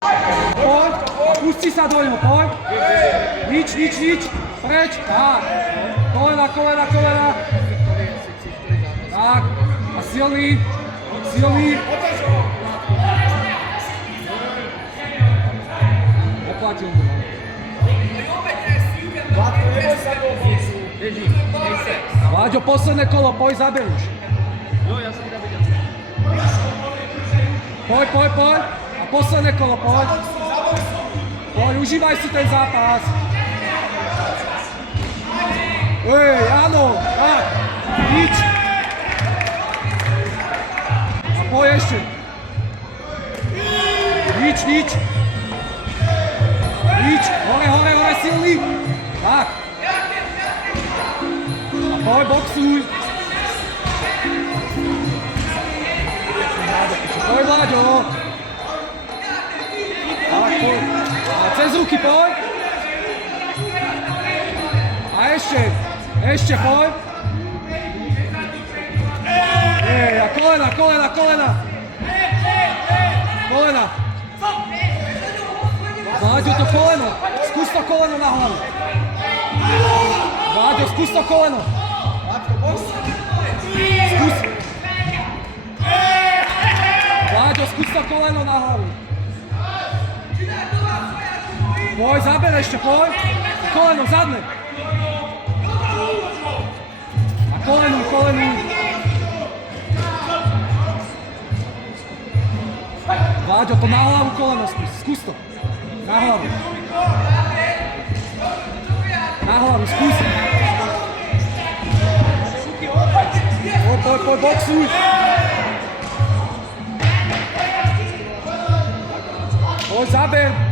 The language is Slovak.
Poď, pusti sa do ňoho, poď. Nič, preč, tak. Kolena. Tak, a silný. Oplatil mu. Vláďo, posledné kolo, poď, zaber už. Poď. A posledné kolo, poď. Poď, užívaj si ten zápas. Áno, tak. Nič. A poď ešte. Nič. Hore, silný. Tak. A poď, boxuj. Poď, Vláďo. Tak, poď. A cez ruky, poď. A ešte, poď. A kolena. Vláďo, to koleno. Skús to koleno na hlavu. Vláďo, skús to koleno. Vláďo, skús to koleno na hlavu. Poď, zaber ešte, poď. Koleno, zadne. A kolenu. Vláďo, to na hlavu koleno skús to. Na hlavu. Skús. Poď, boxuj. Poď, zaber.